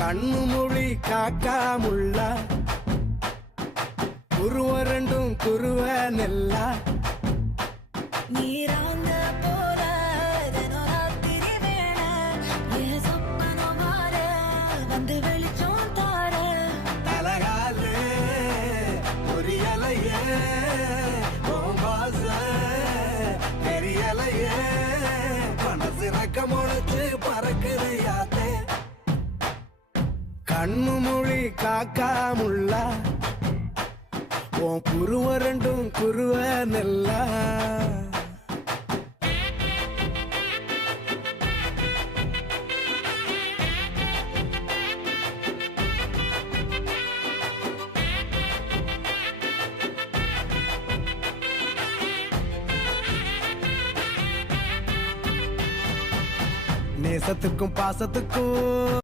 கண்ணு மொழி காக்காமுள்ள குருவ ரெண்டும் குருவ நெல்லா நீராங்க போல தினராத்திரி வேண என் சொப்பனம் மாற வந்து வெளிச்சம் தார தலகாலே பொரியலையே ஓம்பாச பெரியலையே மனசு ரக்க முளைச்சு பறக்குது யாத்தே கண்ணு மொழி காக்காமுள்ள உன் குருவ ரெண்டும் குருவ நெல்லா நேசத்துக்கும் பாசத்துக்கும்